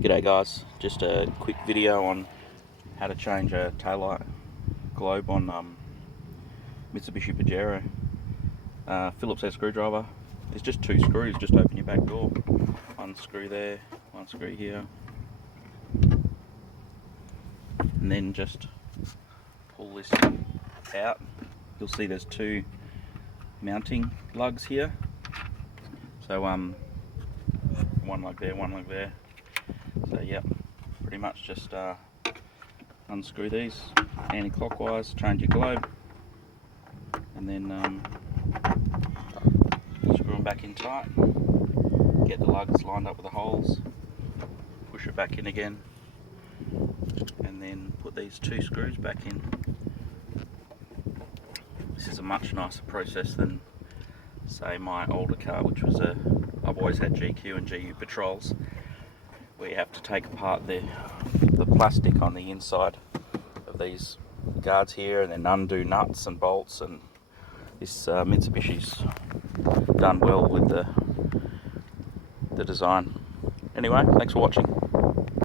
G'day guys, just a quick video on how to change a taillight globe on Mitsubishi Pajero. Phillips head screwdriver. There's just two screws, just open your back door. One screw there, one screw here. And then just pull this out. You'll see there's two mounting lugs here. So one lug there, one lug there. So yep, pretty much just unscrew these anti-clockwise, change your globe, and then screw them back in tight. Get the lugs lined up with the holes, push it back in again, and then put these two screws back in. This is a much nicer process than, say, my older car, which was I've always had GQ and GU patrols, where you have to take apart the plastic on the inside of these guards here and then undo nuts and bolts, and this Mitsubishi's done well with the design. Anyway, thanks for watching.